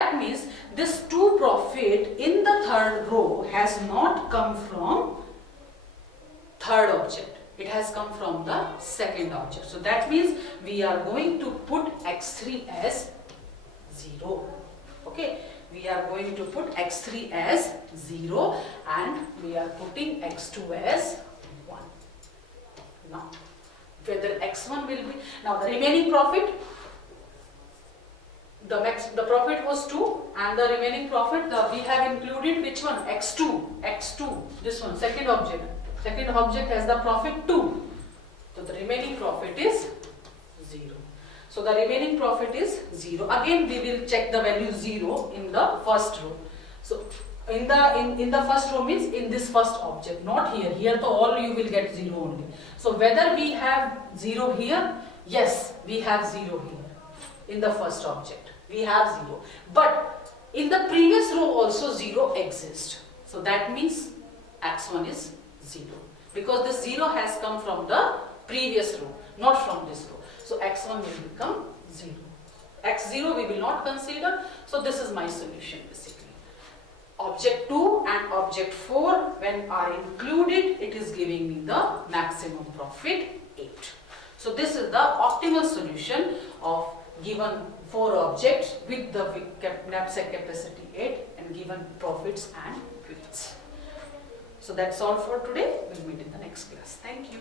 That means this 2 profit in the third row has not come from third object. It has come from the second object. So that means we are going to put x3 as 0. Okay, we are going to put x3 as 0 and we are putting x2 as 1. Now, whether x1 will be, now the remaining profit, the profit was 2 and the remaining profit, we have included which one? x2, this one, second object. Second object has the profit 2. So the remaining profit is 0. So the remaining profit is 0. Again we will check the value 0 in the first row. So in the first row means in this first object, not here. Here to all you will get 0 only. So whether we have 0 here, yes, we have 0 here in the first object. We have 0. But in the previous row also 0 exists. So that means x1 is 0. Because this 0 has come from the previous row, not from this row. So x1 will become 0. x0 we will not consider. So this is my solution basically. Object 2 and object 4 when are included, it is giving me the maximum profit 8. So this is the optimal solution of given 4 objects with the knapsack capacity 8 and given profits and widths. So that's all for today. We'll meet in the next class. Thank you.